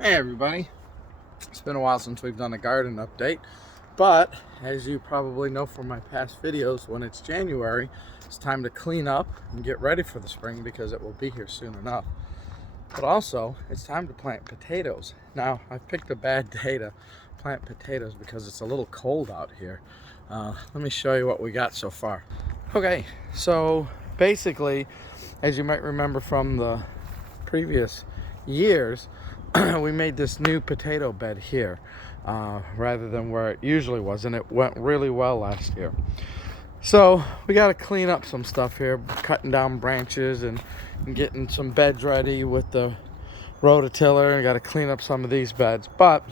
Hey everybody, it's been a while since we've done a garden update, but as you probably know from my past videos, when it's January, it's time to clean up and get ready for the spring because it will be here soon enough. But also, it's time to plant potatoes. Now, I've picked a bad day to plant potatoes because it's a little cold out here. Let me show you what we got so far. Okay, so basically, as you might remember from the previous years, we made this new potato bed here rather than where it usually was, and it went really well last year. So we got to clean up some stuff here, cutting down branches and getting some beds ready with the rototiller, and got to clean up some of these beds. But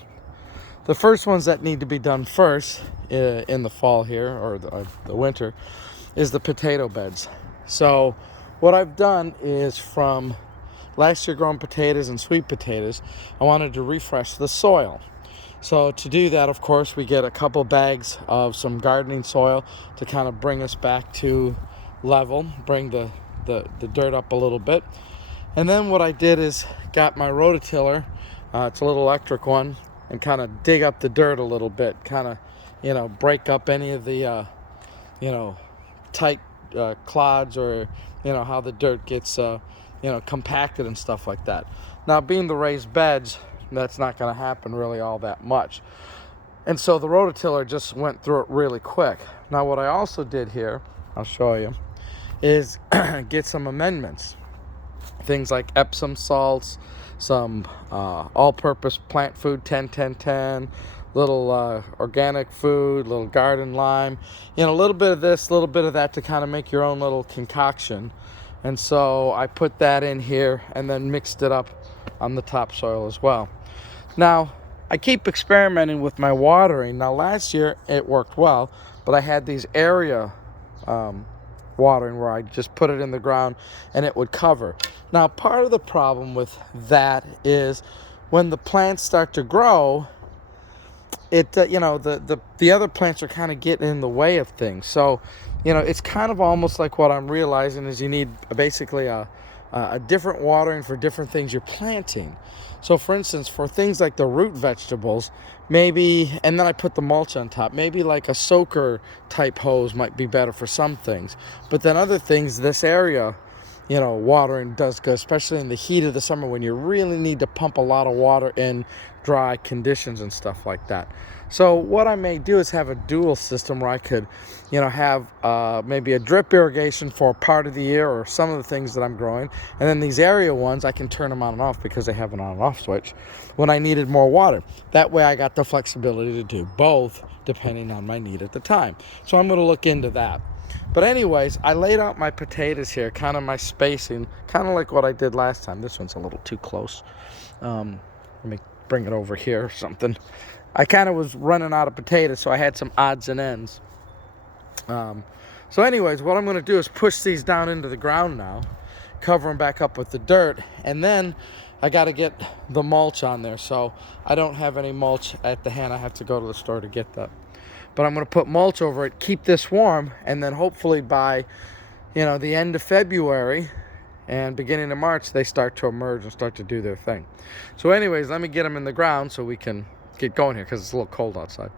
the first ones that need to be done first in the fall here, or the winter, is the potato beds. So what I've done is, from last year growing potatoes and sweet potatoes, I wanted to refresh the soil. So to do that, of course, we get a couple bags of some gardening soil to kind of bring us back to level, bring the dirt up a little bit. And then what I did is got my rototiller, it's a little electric one, and kind of dig up the dirt a little bit, kind of, break up any of the, tight clods, or, how the dirt gets, compacted and stuff like that. Now, being the raised beds, that's not going to happen really all that much. And so the rototiller just went through it really quick. Now, what I also did here, I'll show you, is get some amendments. Things like Epsom salts, some all-purpose plant food 10-10-10, little organic food, little garden lime, a little bit of this, a little bit of that, to kind of make your own little concoction. And so I put that in here and then mixed it up on the topsoil as well. Now, I keep experimenting with my watering. Now, last year it worked well, but I had these area watering where I just put it in the ground and it would cover. Now, part of the problem with that is when the plants start to grow, it the other plants are kind of getting in the way of things. So it's kind of almost like, what I'm realizing is, you need basically a different watering for different things you're planting. So for instance, for things like the root vegetables, maybe, and then I put the mulch on top, maybe like a soaker type hose might be better for some things. But then other things, this area, watering does good, especially in the heat of the summer when you really need to pump a lot of water in dry conditions and stuff like that. So what I may do is have a dual system where I could, have maybe a drip irrigation for part of the year, or some of the things that I'm growing, and then these area ones, I can turn them on and off because they have an on and off switch when I needed more water. That way I got the flexibility to do both depending on my need at the time. So I'm going to look into that. But anyways, I laid out my potatoes here, kind of my spacing, kind of like what I did last time. This one's a little too close. Let me bring it over here or something. I kind of was running out of potatoes, so I had some odds and ends. So anyways, what I'm going to do is push these down into the ground now, cover them back up with the dirt, and then I got to get the mulch on there. So I don't have any mulch at the hand. I have to go to the store to get that. But I'm going to put mulch over it, keep this warm, and then hopefully by, the end of February and beginning of March, they start to emerge and start to do their thing. So anyways, let me get them in the ground so we can get going here, because it's a little cold outside.